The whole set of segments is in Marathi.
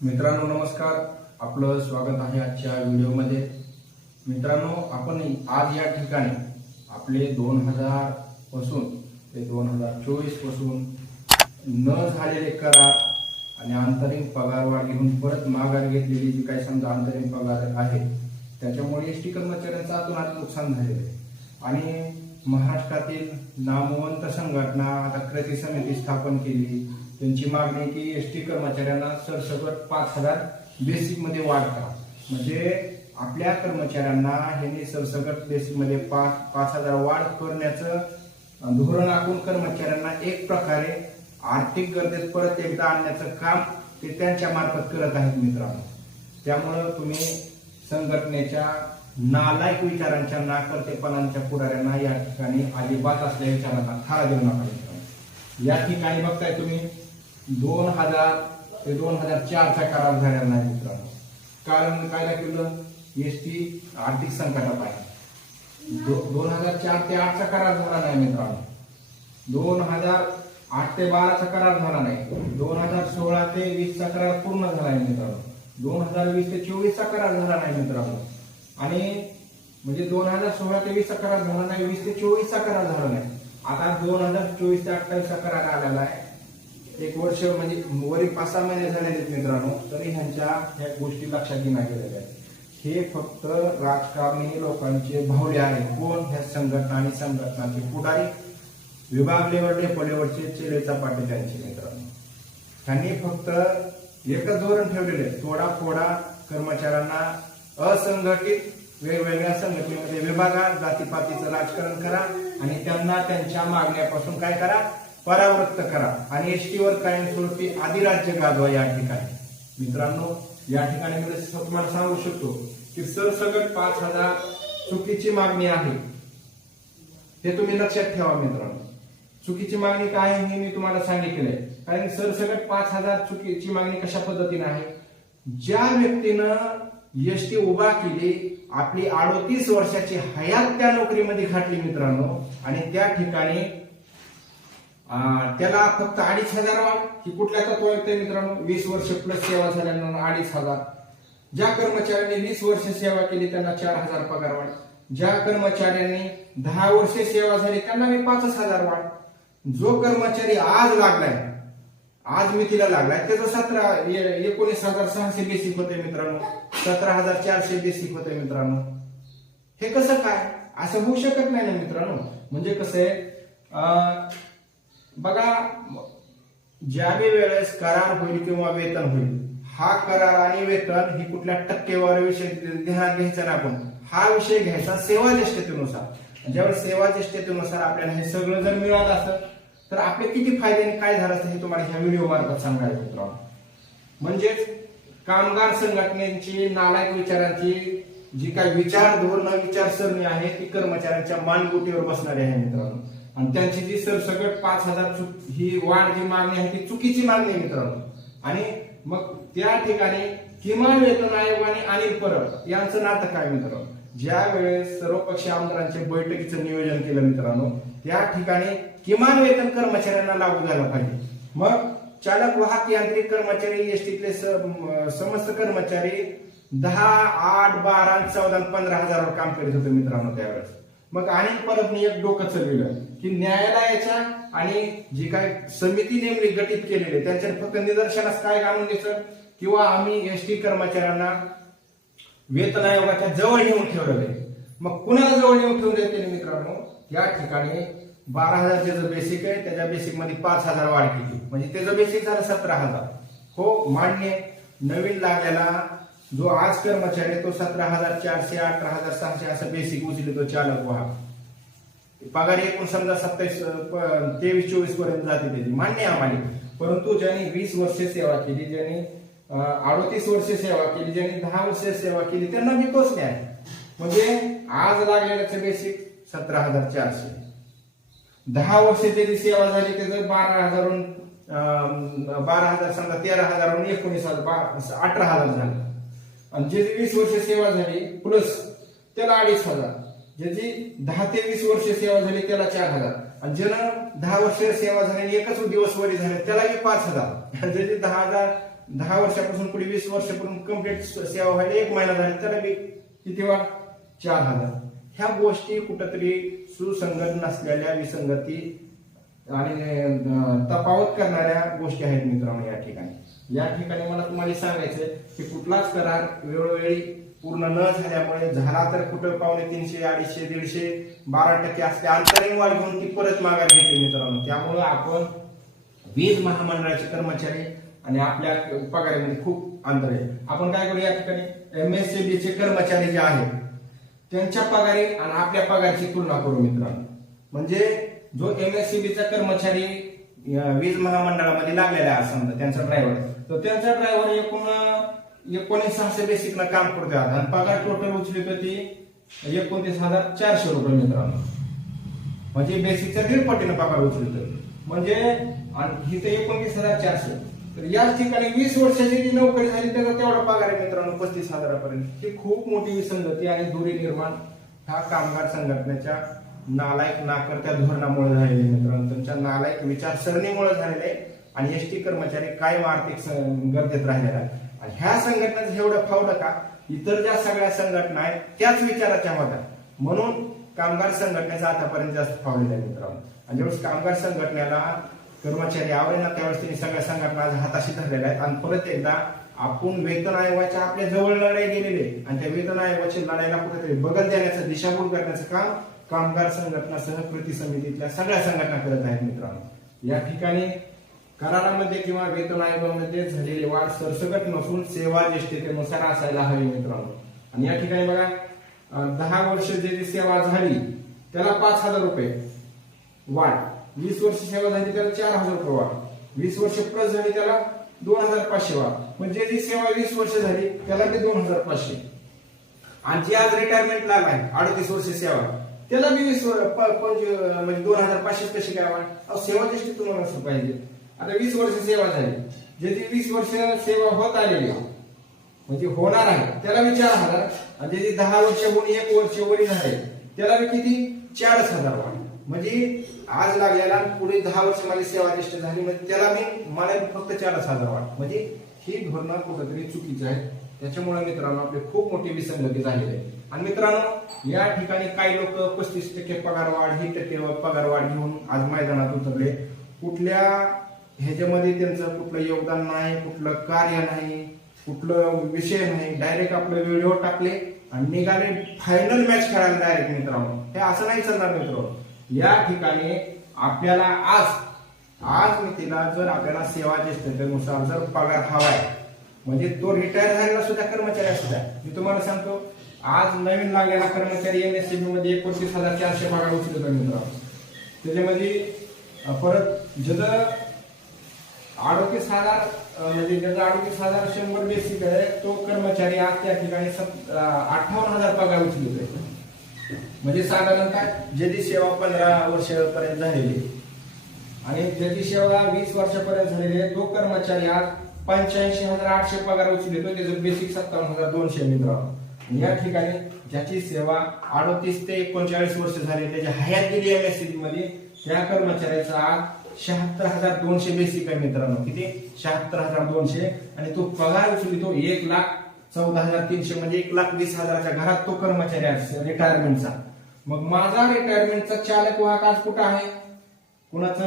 मित्रांनो नमस्कार. आपलं स्वागत आहे आजच्या व्हिडिओमध्ये. मित्रांनो आपण आज या ठिकाणी आपले दोन हजारपासून ते दोन हजार चोवीसपासून न झालेले करार आणि अंतरिम पगारवाढ घेऊन परत माघार घेतलेली जी काही समजा अंतरिम पगार आहे त्याच्यामुळे एस टी कर्मचाऱ्यांचं अतोनात नुकसान झालेलं आहे. आणि महाराष्ट्रातील नामवंत संघटना आता कृती समिती स्थापन केली त्यांची मागणी की एस टी कर्मचाऱ्यांना सरसकट पाच हजार बेसिकमध्ये वाढ करा. म्हणजे आपल्या कर्मचाऱ्यांना ह्यांनी सरसकट बेसिकमध्ये पाच पाच हजार वाढ करण्याचं धोरण आखून कर्मचाऱ्यांना एक प्रकारे आर्थिक गरजेत परत एकदा आणण्याचं काम ते त्यांच्या मार्फत करत आहेत मित्रांनो. त्यामुळं तुम्ही संघटनेच्या नालायक विचारांच्या नाकर्तेपणांच्या पुढाऱ्यांना या ठिकाणी अजिबात असल्या विचारांना थारा देऊ नका या ठिकाणी बघताय तुम्ही दोन हजार ते दोन हजार चारचा करार झालेला नाही मित्रांनो. कारण काय केलं? एस टी आर्थिक संकटात आहे. दो- दोन हजार चार ते आठचा करार झाला नाही मित्रांनो. दोन हजार आठ ते बाराचा करार झाला नाही. दोन हजार सोळा ते वीसचा करार पूर्ण झाला आहे मित्रांनो. दोन हजार वीस ते चोवीसचा करार झाला नाही मित्रांनो. आणि म्हणजे दोन हजार सोळा ते वीसचा करार झाला नाही वीस ते चोवीसचा करार झाला नाही. आता दोन हजार चोवीस ते अठ्ठावीसचा करार आलेला आहे. एक वर्ष म्हणजे वरील पाच सहा महिने झाले आहेत मित्रांनो तरी ह्यांच्या ह्या गोष्टी लक्षात घेण्यात गेलेल्या आहेत. हे फक्त राजकारणी लोकांचे भावले आहेत. कोण ह्या संघटना आणि संघटनाचे पुढारी? विभाग लेवल डेपो लेवलचे चेलेचा पाटील यांचे मित्रांनो. त्यांनी फक्त एकच धोरण ठेवलेले थोडा थोडा फोडा कर्मचाऱ्यांना असंघटित वेगवेगळ्या संघटनेमध्ये विभागा जातीपातीचं राजकारण करा आणि त्यांना त्यांच्या मागण्यापासून काय करा? परावृत्त करा. आणि एसटीवर कायमस्वरूपी अधिराज्य गाजवा या ठिकाणी. मित्रांनो या ठिकाणी मी तुम्हाला सांगू शकतो की सरसकट पाच हजार चुकीची मागणी आहे. हे तुम्ही लक्षात ठेवा मित्रांनो. चुकीची मागणी काय आहे हे मी तुम्हाला सांगितलंय. कारण सरसकट पाच हजार चुकीची मागणी कशा पद्धतीने आहे? ज्या व्यक्तीनं एस टी उभा केली आपली अडोतीस वर्षाची हयात त्या नोकरीमध्ये घातली मित्रांनो आणि त्या ठिकाणी त्याला फक्त अडीच हजार वाढ ही कुठल्या तत्व येते मित्रांनो? वीस वर्ष प्लस सेवा झाल्यानंतर अडीच हजार. ज्या कर्मचाऱ्यांनी वीस वर्ष सेवा केली त्यांना चार हजार पगार वाढ. ज्या कर्मचाऱ्यांनी दहा वर्षे सेवा झाली त्यांना मी पाचच हजार वाढ. जो कर्मचारी आज लागलाय आज मी तिला लागलाय त्याचं सतरा एकोणीस हजार सहाशे बेसिक होते मित्रांनो. सतरा हजार चारशे बेसिक होते मित्रांनो. हे कसं काय? असं होऊ शकत नाही ना मित्रांनो. म्हणजे कसं आहे बघा ज्यावेळी वेळेस करार होईल किंवा वेतन होईल हा करार आणि वेतन ही कुठल्या टक्केवारी विषय ध्यानात घ्यायचा ना आपण. हा विषय घ्यायचा सेवा ज्येष्ठतेनुसार ज्यावेळेस सेवा ज्येष्ठतेनुसार आपल्याला हे सगळं जर मिळालं असतं तर आपले किती फायदे आणि काय झालं असतं हे तुम्हाला ह्या व्हिडिओ मार्फत सांगायचं मित्रांनो. म्हणजेच कामगार संघटनेची नालायक विचारांची जी काही विचार धोरण विचारसरणी आहे ती कर्मचाऱ्यांच्या मानगुटीवर बसणारी आहे मित्रांनो. आणि त्यांची जी सरसकट पाच हजार ही वाढ जी मागणी आहे ती चुकीची मागणी आहे मित्रांनो. आणि मग त्या ठिकाणी किमान वेतन आयोग आणि अनिल परब यांचं नातं काय मित्रांनो? ज्या वेळेस सर्वपक्षीय आमदारांच्या बैठकीचं नियोजन केलं मित्रांनो त्या ठिकाणी किमान वेतन कर्मचाऱ्यांना लागू झालं पाहिजे. मग चालक वाहक यांत्रिक कर्मचारी एसटीतले समस्त कर्मचारी दहा आठ बारा आणि चौदा पंधरा हजारावर काम करीत होते मित्रांनो त्यावेळेस. मग आणि परत मी एक डोकं चलविलं की न्यायालयाच्या आणि जी काय समिती नेमणी गठीत केलेली त्यांच्या फक्त निदर्शनास काय घालून द्यायचं किंवा आम्ही एसटी कर्मचाऱ्यांना वेतन आयोगाच्या जवळ येऊन ठेवलेलं आहे. मग कुणाला जवळ येऊन ठेवले त्यांनी मित्रांनो? या ठिकाणी बारा हजार ज्याचं बेसिक आहे त्याच्या बेसिकमध्ये पाच हजार वाढ केली. म्हणजे त्याचं बेसिक झालं सतरा हजार. हो मान्य. नवीन लागलेला जो आज कर्मचारी आहे तो सतरा हजार चारशे अठरा हजार सहाशे असं बेसिक उचलतो चालक वाहक पगार एकूण समजा सत्तावीस तेवीस चोवीसपर्यंत जाते त्याची. मान्य आहे आम्हाला. परंतु ज्यांनी वीस वर्षे सेवा केली ज्यांनी अडोतीस वर्षे सेवा केली ज्यांनी दहा वर्षे सेवा केली त्यांना मी तोच न्याय म्हणजे आज लागलेल्याचं बेसिक सतरा हजार चारशे. दहा वर्ष त्याची सेवा झाली त्याचं बारा हजारून बारा हजार समजा तेरा हजारून एकोणीस हजार बा- अठरा हजार झालं. आणि ज्याची वीस वर्ष सेवा झाली प्लस त्याला अडीच हजार. ज्याची दहा ते वीस वर्ष सेवा झाली त्याला चार हजार. आणि ज्यानं दहा वर्ष सेवा झाली आणि एकच दिवस वरी झाले त्यालाही पाच हजार. ज्याची दहा हजार दहा वर्षापासून पुढे वीस वर्षापासून कंप्लीट सेवा व्हायला एक महिना झाली त्याला बी किती वाढ चार हजार. ह्या गोष्टी कुठंतरी सुसंगत नसलेल्या विसंगती आणि तपावत करणाऱ्या गोष्टी आहेत मित्रांनो या ठिकाणी. या ठिकाणी मला तुम्हाला सांगायचं की कुठलाच करार वेळोवेळी पूर्ण न झाल्यामुळे झाला तर कुठं पावणे तीनशे अडीचशे दीडशे बारा टक्के असते. अंतरिम वाढ घेऊन ती परत माघार घेते मित्रांनो. त्यामुळं आपण वीज महामंडळाचे कर्मचारी आणि आपल्या पगारामध्ये खूप अंतर आहे. आपण काय करू या ठिकाणी? एम एस चे कर्मचारी जे आहेत त्यांच्या पगारी आणि आपल्या पगारची तुलना करू मित्रांनो. म्हणजे जो एम एस चा कर्मचारी वीज महामंडळामध्ये लागलेला आहे समजा त्यांचा ड्रायव्हर तर त्यांचा ड्रायव्हर एकूण एकोणीस सहाशे बेसिकला काम करतो आणि पगार टोटल उचलतो ती एकोणतीस हजार चारशे रुपये मित्रांनो. म्हणजे बेसिकच्या दीड पटीनं पगार उचलतो म्हणजे आणि ही तर एकोणतीस हजार चारशे. तर याच ठिकाणी वीस वर्षाची जी नोकरी झाली त्याचा तेवढा पगार आहे मित्रांनो पस्तीस हजारापर्यंत. ही खूप मोठी विसंगती आणि दुरी निर्माण हा कामगार संघटनेच्या नालायक नाकर्त्या धोरणामुळे झालेले मित्रांनो. त्यांच्या नालायक विचारसरणीमुळे झालेले आहे. आणि एस टी कर्मचारी कायम आर्थिक गर्दीत गरजेत राहिलेला आहे? आणि ह्या संघटनेचं एवढं फावलं का इतर ज्या सगळ्या संघटना आहेत त्याच विचाराच्या होत्या म्हणून कामगार संघटनेचा आतापर्यंत जास्त फावलेला आहे मित्रांनो. आणि ज्यावेळेस कामगार संघटनेला कर्मचारी आवडेना त्यावेळेस त्यांनी सगळ्या संघटना आज हाताशी धरलेल्या आहेत. आणि परत एकदा आपण वेतन आयोगाच्या आपल्या जवळ लढाई गेलेली आहे. आणि त्या वेतन आयोगाच्या लढाईला कुठेतरी बगल देण्याचं दिशाभूल करण्याचं काम कामगार संघटनासह कृती समितीतल्या सगळ्या संघटना करत आहेत मित्रांनो. या ठिकाणी करारामध्ये किंवा वेतन आयोगामध्ये झालेली वाढ सरसकट नसून सेवा ज्येष्ठतेनुसार असायला हवी मित्रांनो. आणि या ठिकाणी बघा दहा वर्ष जे सेवा झाली त्याला पाच हजार रुपये वाढ. वीस वर्ष सेवा झाली त्याला चार हजार रुपये वाढ. वीस वर्ष प्लस झाली त्याला दोन हजार पाचशे वाढ. म्हणजे जी सेवा वीस वर्ष झाली त्याला बी दोन हजार पाचशे. आणि जी आज रिटायरमेंट लागला आहे अडतीस वर्ष सेवा त्याला बी वीस म्हणजे दोन हजार पाचशे कशी काय वाढ? सेवा ज्येष्ठ तुम्हाला असं पाहिजे. आता वीस वर्ष सेवा झाली. ज्याची वीस वर्ष सेवा होत आलेली आहे म्हणजे होणार आहे त्याला विचार हजार आणि ज्याची दहा वर्ष होऊन एक वर्ष वरील आहे त्याला बी किती? चारच हजार वाढ म्हणजे आज लागलेला पुढे दहा वर्ष माझी सेवा ज्येष्ठ झाली म्हणजे त्याला मी मला फक्त चारच हजार वाढ म्हणजे ही धोरणं कुठंतरी चुकीची आहे त्याच्यामुळे मित्रांनो आपले खूप मोठी विसंगती झालेली आहे आणि मित्रांनो या ठिकाणी काही लोक पस्तीस टक्के पगार वाढ ही टक्के पगार वाढ घेऊन आज मैदानात उतरले. कुठल्या ह्याच्यामध्ये त्यांचं कुठलं योगदान नाही कुठलं कार्य नाही कुठलं विषय नाही. डायरेक्ट आपले व्हिडिओ टाकले आणि निघाले फायनल मॅच खेळायला डायरेक्ट मित्रांनो. हे असं नाही चालणार मित्र या ठिकाणी आपल्याला आज आज मितीला जर आपल्याला सेवा ज्येष्ठतेनुसार जर पगार हवाय म्हणजे तो रिटायर झालेला सुद्धा कर्मचारी असू मी तुम्हाला सांगतो आज नवीन लागलेला कर्मचारी एम एसमध्ये एकोणतीस हजार चारशे पगार उचलतो मित्रांनो. त्याच्यामध्ये परत जर अडोतीस हजार म्हणजे त्याचा अडोतीस हजार शंभर बेसिक आहे. तो कर्मचारी आज त्या ठिकाणी सत- अठ्ठावन्न हजार पगार उचलतोय म्हणजे साधारणतः ज्याची सेवा पंधरा वर्षापर्यंत झालेली आहे. आणि ज्याची सेवा वीस वर्षापर्यंत झालेली आहे. तो कर्मचारी आज पंच्याऐंशी हजार आठशे पगार उचलतो त्याचं बेसिक सत्तावन्न हजार दोनशे मित्रांनो. या ठिकाणी ज्याची सेवा अडोतीस ते एकोणचाळीस वर्ष झाली त्याची हयात गेली एम एसमध्ये त्या कर्मचाऱ्याचा आज शहात्तर हजार दोनशे बेसिक आहे मित्रांनो. किती? शहात्तर हजार दोनशे. आणि तो पगार उचलितो एक लाख चौदा हजार तीनशे म्हणजे एक लाख वीस हजाराच्या घरात तो कर्मचारी आहे रिटायरमेंटचा मग माझा रिटायरमेंटचा चालक वाहक आज कुठं आहे? कुणाचं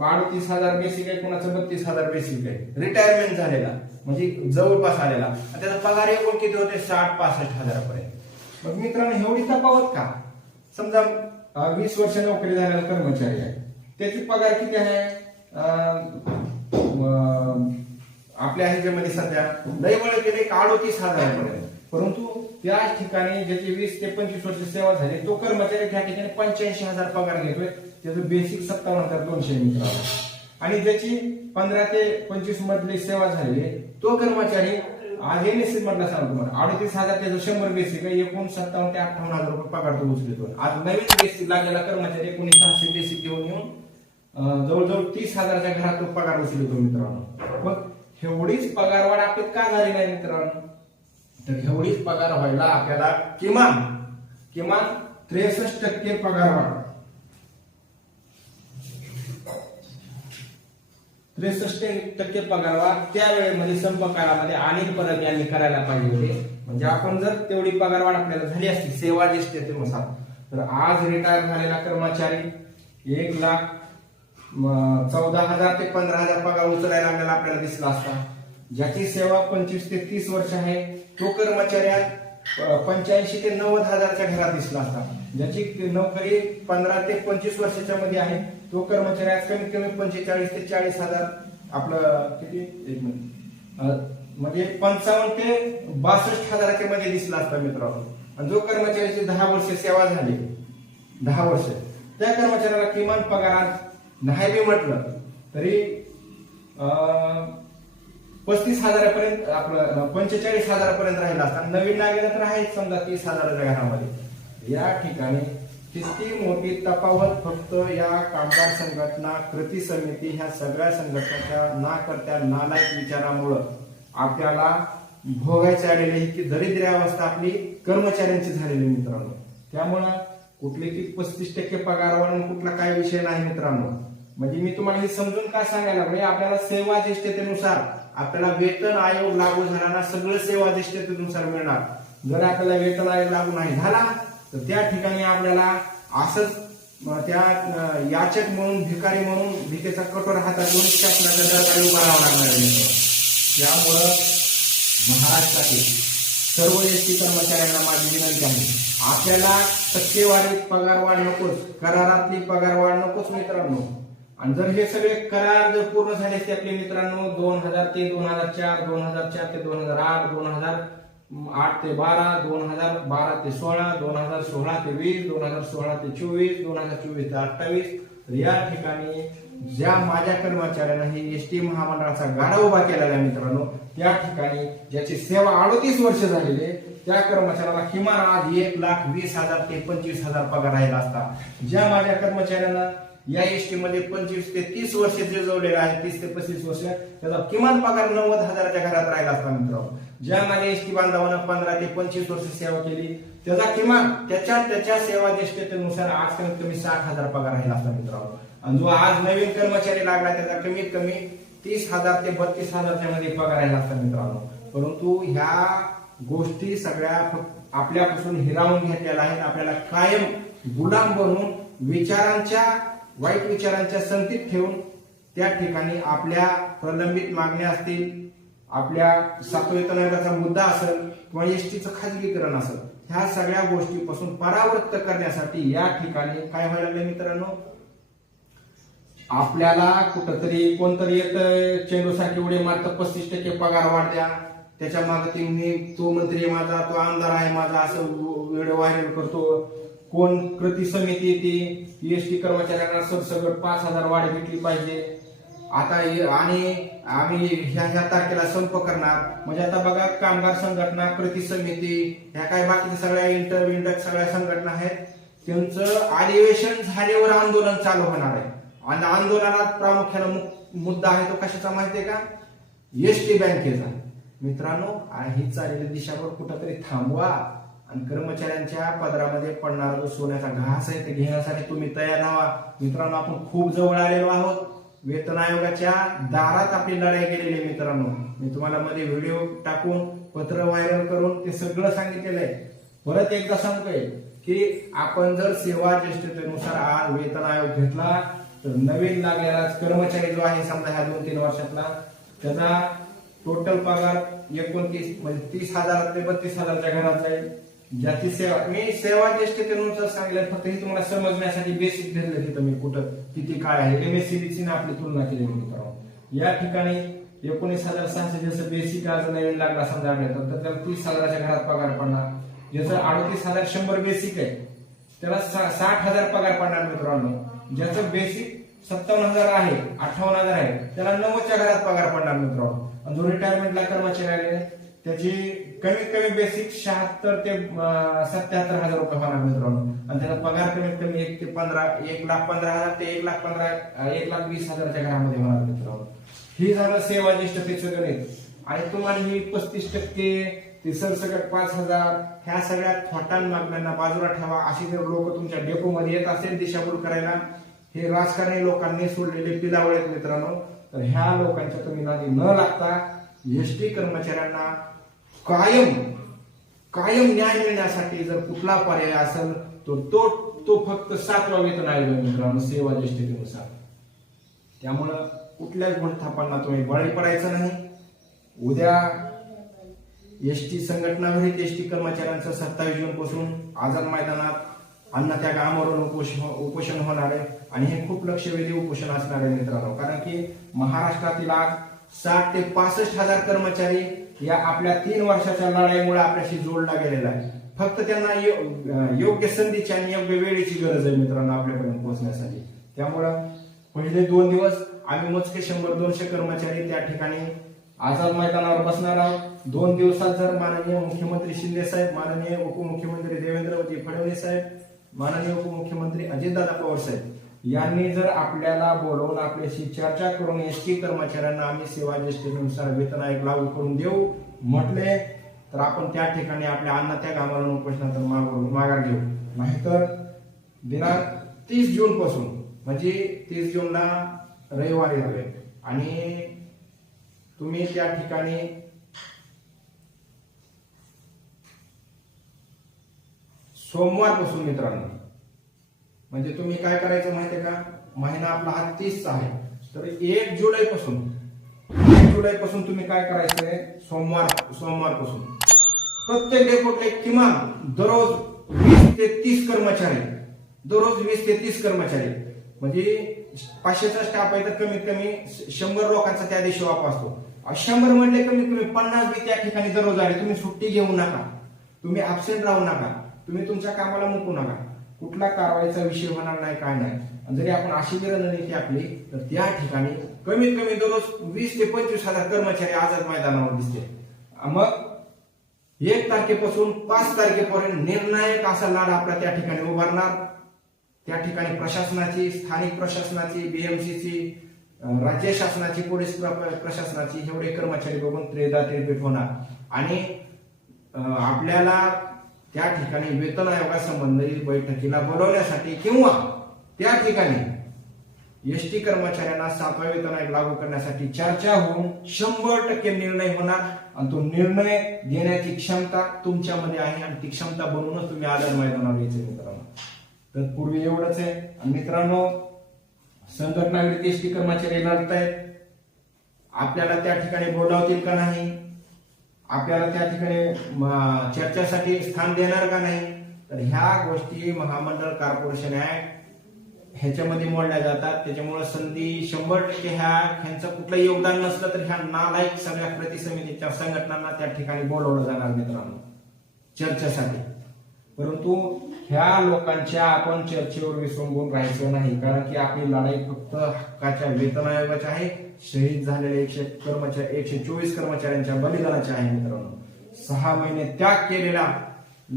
अडतीस हजार बेसिक आहे कुणाचं बत्तीस हजार बेसिक आहे. रिटायरमेंट झालेला. म्हणजे जवळपास आलेला. त्याचा पगार एकूण किती होते? साठ पासष्ट हजारापर्यंत. मग मित्रांनो एवढी तफावत का? समजा वीस वर्ष नोकरी झालेला कर्मचारी आहे. त्याची पगार किती आहे? अं, आपल्या ह्याच्यामध्ये सध्या लय केले एक अडोतीस हजारापर्यंत परंतु त्याच ठिकाणी ज्याची वीस ते पंचवीस वर्ष सेवा झाली तो कर्मचारी त्या ठिकाणी पंच्याऐंशी हजार पगार घेतोय. त्याचं बेसिक सत्तावन्न हजार दोनशे मित्रांनो आणि ज्याची पंधरा ते पंचवीस मधली सेवा झाली तो कर्मचारी आज बेसी म्हटलं सांगतो मला अडतीस हजार त्याचं शंभर बेसिक आहे एकूण सत्तावन्न ते अठ्ठावन्न हजार रुपये पगार तो उचलतो. आज नवीन बेसिक लागलेला कर्मचारी एकोणीस सहाशे बेसिक घेऊन येऊन जवळजवळ तीस हजाराच्या घरात पगार पगार उचलतो मित्रांनो. मग एवढीच पगार वाढ आपल्यात का झाली नाही मित्रांनो? तर एवढीच पगार व्हायला आपल्याला किमान किमान त्रेसष्ट टक्के पगार वाढ त्रेसष्ट टक्के पगारवाढ त्या वेळेमध्ये संप काळामध्ये अनेक परत यांनी करायला पाहिजे होते. म्हणजे आपण जर तेवढी पगारवाढ आपल्याला झाली असती सेवा ज्येष्ठतेनुसार तर आज रिटायर झालेला कर्मचारी एक लाख चौदा हजार ते पंधरा हजार पगार उचलायला आपल्याला आपल्याला दिसला असता. ज्याची सेवा पंचवीस ते तीस वर्ष आहे तो कर्मचाऱ्या पंच्याऐंशी ते नव्वद हजारच्या घरात दिसला असता. ज्याची नोकरी पंधरा ते पंचवीस वर्षाच्या मध्ये आहे तो कर्मचारी आज कमीत कमी पंचेचाळीस ते चाळीस हजार आपलं किती? एक मिनिट. म्हणजे पंचावन्न ते बासष्ट हजाराच्या मध्ये दिसला असता मित्रांनो. आणि जो कर्मचाऱ्याची दहा वर्ष सेवा झाली दहा वर्ष त्या कर्मचाऱ्याला किमान पगार नाही मी म्हटलं तरी पस्तीस हजारापर्यंत आपलं पंचेचाळीस हजारापर्यंत राहिला असता. नवीन लागेल तर आहेच समजा तीस हजाराच्या घरामध्ये. या ठिकाणी किती मोठी तफावत फक्त या कामगार संघटना कृती समिती ह्या सगळ्या संघटनाच्या ना करत्या नालायक विचारामुळं आपल्याला भोगायची आलेली ही की दरिद्र अवस्था आपली कर्मचाऱ्यांची झालेली मित्रांनो. त्यामुळं कुठली ती पस्तीस टक्के पगारावर कुठला काय विषय नाही मित्रांनो. म्हणजे मी तुम्हाला हे समजून काय सांगायला म्हणजे आपल्याला सेवा ज्येष्ठतेनुसार आपल्याला वेतन आयोग लागू झाला सगळं सेवा ज्येष्ठतेनुसार मिळणार. जर आपल्याला वेतन आयोग लागू नाही झाला तर त्या ठिकाणी आपल्याला असंच त्या याचक म्हणून भिकारी म्हणून भिकेचा कठोर हातात घेऊन शासनाच्या दरबारी उभा लागणार आहे. त्यामुळं महाराष्ट्रातील सर्व एसटी कर्मचाऱ्यांना माझी विनंती आहे. आपल्याला टक्केवारीत पगारवाढ नकोच करारातली पगारवाढ नकोच मित्रांनो. आणि जर हे सगळे करार जर पूर्ण झाले असते आपले मित्रांनो दोन हजार ते दोन हजार चार दोन हजार चार ते दोन हजार आठ दोन हजार आठ ते बारा दोन हजार बारा ते सोळा दोन हजार सोळा ते वीस दोन हजार सोळा ते चोवीस दोन हजार चोवीस ते अठ्ठावीस. या ठिकाणी ज्या माझ्या कर्मचाऱ्यांना हे एस टी महामंडळाचा गाडा उभा केलेला आहे मित्रांनो त्या ठिकाणी ज्याची सेवा अडतीस वर्ष झालेली आहे, त्या कर्मचाऱ्याला किमान आज एक लाख वीस हजार ते पंचवीस हजार पगार राहिला असता. ज्या माझ्या कर्मचाऱ्यांना या एसटी मध्ये पंचवीस ते तीस वर्ष जे जोडलेले आहे तीस ते पस्तीस वर्ष त्याचा किमान पगार नव्वद हजाराच्या घरात राहिला असता मित्रांनो ज्या माझ्या एसटी बांधवानं पंधरा ते पंचवीस वर्ष सेवा केली त्याचा किमान त्याच्या त्याच्या सेवा ज्येष्ठतेनुसार आज कमीत कमी साठ हजार पगार राहिला असता मित्रांनो आणि जो आज नवीन कर्मचारी लागला त्याचा कमीत कमी तीस हजार ते बत्तीस हजारच्या मध्ये पगार राहिला असता मित्रांनो परंतु ह्या गोष्टी सगळ्या फक्त आपल्यापासून हिरावून घेतलेल्या आहेत. आपल्याला कायम गुलाम बनवून विचारांच्या वाईट विचारांच्या संगतीत ठेवून त्या ठिकाणी आपल्या प्रलंबित मागण्या असतील आपल्या सातवेतन आयोगाचा मुद्दा असेल किंवा एसटीचं खाजगीकरण असेल ह्या सगळ्या गोष्टीपासून परावृत्त करण्यासाठी या ठिकाणी काय व्हायला लागलं मित्रांनो? आपल्याला कुठंतरी कोणतरी येत चेंडूसाठी उडी मारतं पस्तीस टक्के पगार वाढ द्या त्याच्यामागे तुम्ही मी तो मंत्री आहे माझा तो आमदार आहे माझा असं व्हिडिओ व्हायरल करतो. कोण कृती समिती येते एसटी कर्मचाऱ्यांना सरसगट पाच हजार वाढ भेटली पाहिजे. आता आणि आम्ही ह्या ह्या तारखेला संप करणार. म्हणजे आता बघा कामगार संघटना कृती समिती ह्या काय बाकीच्या सगळ्या इंटर विंटर सगळ्या संघटना आहेत. त्यांचं अधिवेशन झाल्यावर आंदोलन चालू होणार आहे. आणि आंदोलनात प्रामुख्याने मु- मुद्दा आहे तो कशाचा माहितीये का? एस टी बँकेचा. मित्रांनो ही चाललेली दिशावर कुठंतरी थांबवा. आणि कर्मचाऱ्यांच्या पदरामध्ये पडणारा जो सोन्याचा घास आहे ते घेण्यासाठी तुम्ही तयार व्हा मित्रांनो आपण खूप जवळ आलेलो आहोत. वेतन आयोगाच्या दारात आपली लढाई गेलेली आहे मित्रांनो. मी तुम्हाला मध्ये व्हिडिओ टाकून पत्र व्हायरल करून ते सगळं सांगितलेलं आहे. परत एकदा सांगतोय की आपण जर सेवा ज्येष्ठतेनुसार आज वेतन आयोग घेतला तर नवीन लागलेला कर्मचारी जो आहे समजा ह्या दोन तीन वर्षातला त्याचा टोटल पगार एकोणतीस म्हणजे तीस हजार ते बत्तीस हजारच्या घरात जाईल. ज्याची सेवा मी सेवा ज्येष्ठतेनुसार सांगितलं फक्त हे तुम्हाला समजण्यासाठी बेसिक धरलं तिथं मी कुठं किती काय आहे. एमएससीबीची आपली तुलना केली म्हणून या ठिकाणी एकोणीस हजार सहाशे जसं बेसिक आज नवीन लागला समजा तर त्याला तीस हजाराच्या घरात पगार पडणार. ज्याचं अडतीस हजार शंभर बेसिक आहे त्याला साठ हजार पगार पडणार मित्रांनो. ज्याचं बेसिक सत्तावन्न हजार आहे अठ्ठावन्न हजार आहे त्याला नव्वदच्या घरात पगार पडणार मित्रांनो. जो रिटायरमेंटला कर्मचारी आले त्याची कमीत कमी बेसिक शहात्तर ते सत्याहत्तर हजार रुपये होणार मित्रांनो. आणि त्याचा पगार कमीत कमी एक ते पंधरा एक लाख पंधरा हजार ते एक लाख पंधरा एक लाख वीस हजारच्या घरामध्ये होणार मित्रांनो. ही झालं सेवा ज्येष्ठतेचं गणित आणि तुम्हाला ही पस्तीस टक्के ते सरसकट पाच हजार ह्या सगळ्या थोटान मागण्यांना बाजूला ठेवा. अशी जर लोक तुमच्या डेपोमध्ये येत असेल दिशाभूल करायला हे राजकारणी लोकांनी सोडलेले पिलावळ आहेत मित्रांनो तर ह्या लोकांच्या तुम्ही नादी न लागता एस टी कर्मचाऱ्यांना कायम कायम न्याय मिळण्यासाठी जर कुठला पर्याय असेल तर तो तो फक्त सातवा वेतन आयोग मित्रांनो सेवा ज्येष्ठतेनुसार. त्यामुळं कुठल्याच गुणथापांना तुम्ही बळी पडायचं नाही. उद्या एस टी संघटना विरहित एस टी कर्मचाऱ्यांचं सत्तावीस जून पासून आझाद मैदानात अन्न त्या गावावरून उपोषण उपोषण होणार आहे. आणि हे खूप लक्षवेधी उपोषण असणार आहे मित्रांनो. कारण की महाराष्ट्रातील आज साठ ते पासष्ट हजार कर्मचारी या आपल्या तीन वर्षाच्या लढाईमुळे आपल्याशी जोडला गेलेला आहे. फक्त त्यांना योग्य संधीची आणि योग्य वेळेची गरज आहे मित्रांनो आपल्यापर्यंत पोहोचण्यासाठी. त्यामुळं पहिले दोन दिवस आम्ही मोजके शंभर दोनशे कर्मचारी त्या ठिकाणी आझाद मैदानावर बसणार आहोत. दोन दिवसात जर माननीय मुख्यमंत्री शिंदे साहेब माननीय उपमुख्यमंत्री देवेंद्रवती फडणवीस साहेब माननीय उपमुख्यमंत्री अजितदादा पवार साहेब यांनी जर आपल्याला बोलवून आपल्याशी चर्चा करून एस टी कर्मचाऱ्यांना आम्ही सेवा ज्येष्ठतेनुसार वेतन आयोग लागू करून देऊ म्हटले तर आपण त्या ठिकाणी आपल्या अन्न त्या कामाला उपोषणाचा माघार घेऊ. नाहीतर दिनांक तीस जून पासून म्हणजे तीस जूनला रविवारी झाले आणि तुम्ही त्या ठिकाणी सोमवारपासून मित्रांनो म्हणजे तुम्ही काय करायचं माहितीये का? महिना आपला हा तीस आहे. तर एक जुलै पासून एक जुलै पासून तुम्ही काय करायचंय? सोमवार सोमवारपासून प्रत्येक डेपोटले किमान दररोज वीस ते तीस कर्मचारी दररोज वीस ते तीस कर्मचारी म्हणजे पाचशेचा स्टाफ आहे तर कमीत कमी शंभर लोकांचा त्या दिवशी वाप असतो. शंभर म्हणले कमीत कमी पन्नास बी त्या ठिकाणी दररोज आले. तुम्ही सुट्टी घेऊ नका. तुम्ही ऍबसेंट राहू नका. तुम्ही तुमच्या कामाला मुकू नका. कुठला कारवाईचा विषय होणार नाही काय नाही. जरी आपण अशी जर रणनीती आपली तर त्या ठिकाणी कमीत कमी दररोज वीस ते पंचवीस हजार कर्मचारी आझाद मैदानावर दिसते मग एक तारखेपासून पाच तारखेपर्यंत निर्णायक असा लाड आपला त्या ठिकाणी उभारणार. त्या ठिकाणी प्रशासनाची स्थानिक प्रशासनाची बीएमसीची राज्य शासनाची पोलीस प्र- प्रशासनाची एवढे कर्मचारी बघून त्रेदा त्रिपीठ होणार. आणि आपल्याला त्या ठिकाणी वेतन आयोगासंबंधित बैठकीला बोलवण्यासाठी किंवा त्या ठिकाणी एस टी कर्मचाऱ्यांना सातवा वेतन आयोग लागू करण्यासाठी चर्चा होऊन शंभर टक्के निर्णय होणार आणि तो निर्णय घेण्याची क्षमता तुमच्यामध्ये आहे आणि ती क्षमता बनवूनच तुम्ही आदर मैदानावर यायचे मित्रांनो. तर पूर्वी एवढंच आहे. आणि मित्रांनो संघटना विरुद्ध एस टी कर्मचारी लढतायत. आपल्याला त्या ठिकाणी बोलावतील का नाही? आपल्याला त्या ठिकाणी चर्चासाठी चर्चेसाठी स्थान देणार का नाही? तर ह्या गोष्टी महामंडळ कॉर्पोरेशन ऍक्ट ह्याच्यामध्ये मोडल्या जातात. त्याच्यामुळे संधी शंभर टक्के ह्या ह्यांचं कुठलं योगदान नसलं तर ह्या नालायक सगळ्या प्रतिसमितीच्या समितीच्या संघटनांना त्या ठिकाणी बोलवलं जाणार मित्रांनो. चर्चेसाठी. परंतु ह्या लोकांच्या आपण चर्चेवर विसंबून राहायचं नाही कारण की आपली लढाई फक्त हक्काच्या वेतन आयोगाची आहे शहीद झालेल्या एकशे कर्मचारी एकशे चोवीस कर्मचाऱ्यांच्या बलिदानाच्या आहे मित्रांनो. सहा महिने त्याग केलेला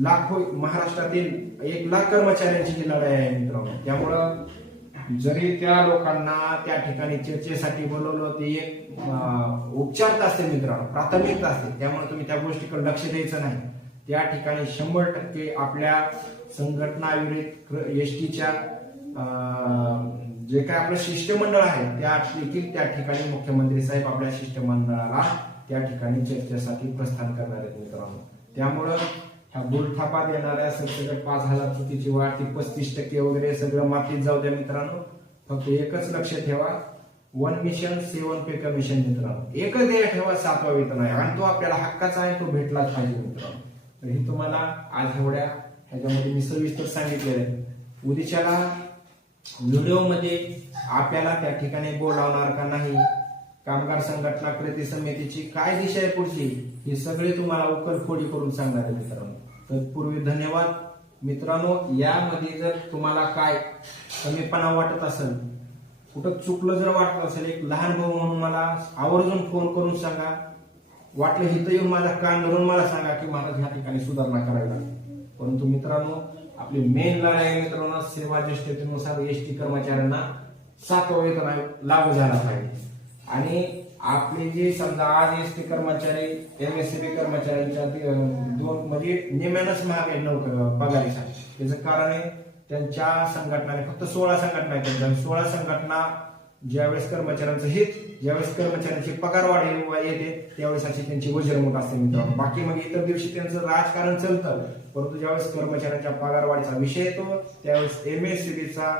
लाखो महाराष्ट्रातील एक लाख कर्मचाऱ्यांची ही लढाई आहे मित्रांनो. त्यामुळं जरी त्या लोकांना त्या ठिकाणी चर्चेसाठी बोलवलं ते एक उपचारता उपचार असते मित्रांनो प्राथमिकता असते त्यामुळे तुम्ही त्या गोष्टीकडे लक्ष द्यायचं नाही. त्या ठिकाणी शंभर टक्के आपल्या संघटना विरुद्ध एस टीच्या जे काय आपलं शिष्टमंडळ आहे त्या देखील त्या ठिकाणी मुख्यमंत्री साहेब आपल्या शिष्टमंडळाला त्या ठिकाणी चर्चेसाठी प्रस्थान करणार आहेत. मित्रांनो त्यामुळं ह्या बुलथापा देणाऱ्या सरसकट पाच हजार चुकीची वाढ ती पस्तीस टक्के वगैरे सगळं मातीत जाऊ द्या मित्रांनो. फक्त एकच लक्ष ठेवा. One mission seven pay commission मित्रांनो. एकच ध्येय ठेवा सातवा वेतन आहे. आणि तो आपल्याला हक्काचा आहे तो भेटलाच पाहिजे मित्रांनो. तर हे तुम्हाला आज एवढ्या ह्याच्यामध्ये मी सविस्तर सांगितलेलं आहे. उद्याच्याला व्हिडिओमध्ये आपल्याला त्या ठिकाणी बोलावणार का नाही कामगार संघटना कृती समितीची काय दिशा आहे पुढची हे सगळे तुम्हाला उकलफोडी करून सांगणार आहे मित्रांनो. तत्पूर्वी धन्यवाद. मित्रांनो यामध्ये जर तुम्हाला काय कमीपणा वाटत असेल कुठं चुकलं जर वाटत असेल एक लहान भाऊ म्हणून मला आवर्जून फोन करून सांगा. वाटलं हिथं येऊन माझा कान धरून मला सांगा की महाराज ह्या ठिकाणी सुधारणा करायला. परंतु मित्रांनो आपली मेन लढाई आहे मित्रांनो सेवा ज्येष्ठतेनुसार एस टी कर्मचाऱ्यांना सातवा वेतन लागू झाला पाहिजे. आणि आपले जे समजा आज एस टी कर्मचारी एम एस सी बी कर्मचाऱ्यांच्या दोन म्हणजे निम्यानच महाग आहे नोकर पगारीसाठी त्याचं कारण आहे त्यांच्या संघटनाने फक्त सोळा संघटना आहेत. सोळा संघटना ज्यावेळेस कर्मचाऱ्यांचं हित ज्यावेळेस कर्मचाऱ्यांची पगार वाढ येते त्यावेळेस अशी त्यांची वजरमूट असते मित्रांनो. बाकी मग इतर दिवशी त्यांचं राजकारण चालतं. परंतु ज्यावेळेस कर्मचाऱ्यांच्या पगारवाढीचा विषय येतो त्यावेळेस एम एस चा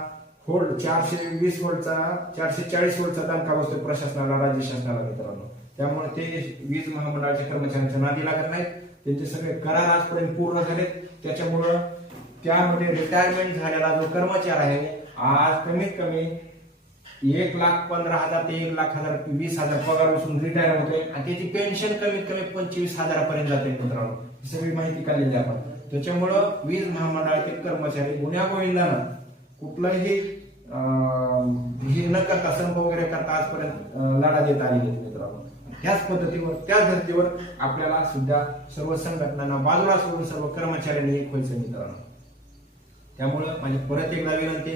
होल्ड चारशे वीस होल्डचा चारशे चाळीस होल्डचा दणका बसतो प्रशासनाला राज्य शासनाला मित्रांनो. त्यामुळे ते वीज महामंडळाच्या कर्मचाऱ्यांच्या नादी लागत नाहीत. त्यांचे सगळे करार आजपर्यंत पूर्ण झालेत. त्याच्यामुळं त्यामध्ये रिटायरमेंट झालेला जो कर्मचारी आहे आज कमीत कमी एक लाख पंधरा हजार ते एक लाख हजार वीस हजार पगार बसून रिटायर होतोय आणि त्याची पेन्शन कमीत कमी पंचवीस हजारापर्यंत जाते मित्रांनो. ही सगळी माहिती काढलेली आपण. त्याच्यामुळं वीज महामंडळातील कर्मचारी गुन्ह्या गोविंदानं कुठलंही हे न करता संप वगैरे करता आजपर्यंत लढा देत आलेले मित्रांनो. त्याच पद्धतीवर त्याच धर्तीवर आपल्याला सुद्धा सर्व संघटनांना बाजूला सोडून सर्व कर्मचाऱ्यांनी एक व्हायचं मित्रांनो. त्यामुळं माझी परत एकदा विनंती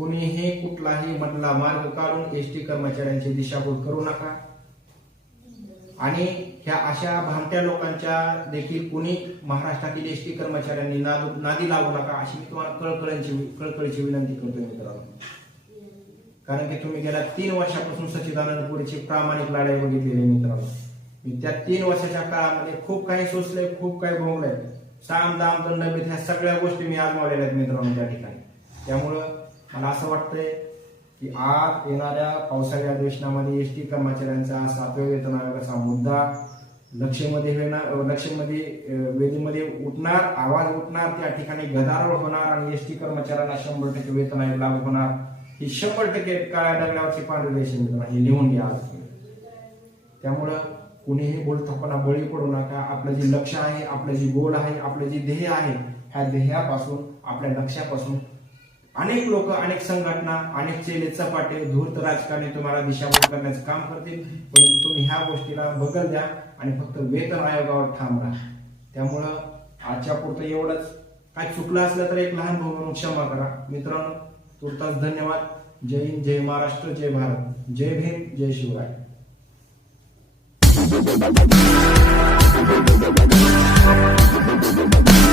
कोणीही कुठलाही मधला मार्ग काढून एस टी कर्मचाऱ्यांची दिशाभूल करू नका. आणि ह्या अशा भामट्या लोकांच्या देखील कुणी महाराष्ट्रातील एस टी कर्मचाऱ्यांनी नादू नादी लागू नका अशी मी तुम्हाला कळकळीची कळकळीची विनंती करतोय मित्रांनो. कारण की तुम्ही गेल्या तीन वर्षापासून सचिदानंद पुढेची प्रामाणिक लढाई बघितलेली मित्रांनो. मी त्या तीन वर्षाच्या काळामध्ये खूप काही सोचलंय खूप काही भोगलंय. साम दाम दंड ह्या सगळ्या गोष्टी मी आजमावलेल्या आहेत मित्रांनो त्या ठिकाणी. त्यामुळं मला असं वाटतंय की आज येणाऱ्या पावसाळी अधिवेशनामध्ये एस टी कर्मचाऱ्यांचा सातव्या वेतन आयोगाचा मुद्दा लक्षमध्ये येणार लक्षमध्ये वेदीमध्ये उठणार आवाज उठणार त्या ठिकाणी गदारोळ होणार आणि एस टी कर्मचाऱ्यांना शंभर टक्के वेतन आयोग लागू होणार. ही शंभर टक्के काळ्या डगल्यावरची पांढरी रेषे मित्रांनो हे लिहून घ्या. त्यामुळं कुणीही बोलथापणा बळी पडू नका. आपलं जे लक्ष आहे आपलं जे गोल आहे आपलं जे ध्येय आहे ह्या ध्येयापासून आपल्या लक्षापासून अनेक लोक अनेक संघटना अनेक चेले चपाटे धूर्त राजकारणी तुम्हाला दिशाभूल करण्याचं काम करतील. परंतु तुम्ही ह्या गोष्टीला बगल द्या आणि फक्त वेतन आयोगावर ठाम राहा. त्यामुळं आजच्या पुरतं एवढंच. काय चुकलं असलं तर एक लहान भाऊ म्हणून क्षमा करा. मित्रांनो तुर्तास धन्यवाद. जय हिंद जय महाराष्ट्र जय भारत. जय भीम जय शिवराय. Thank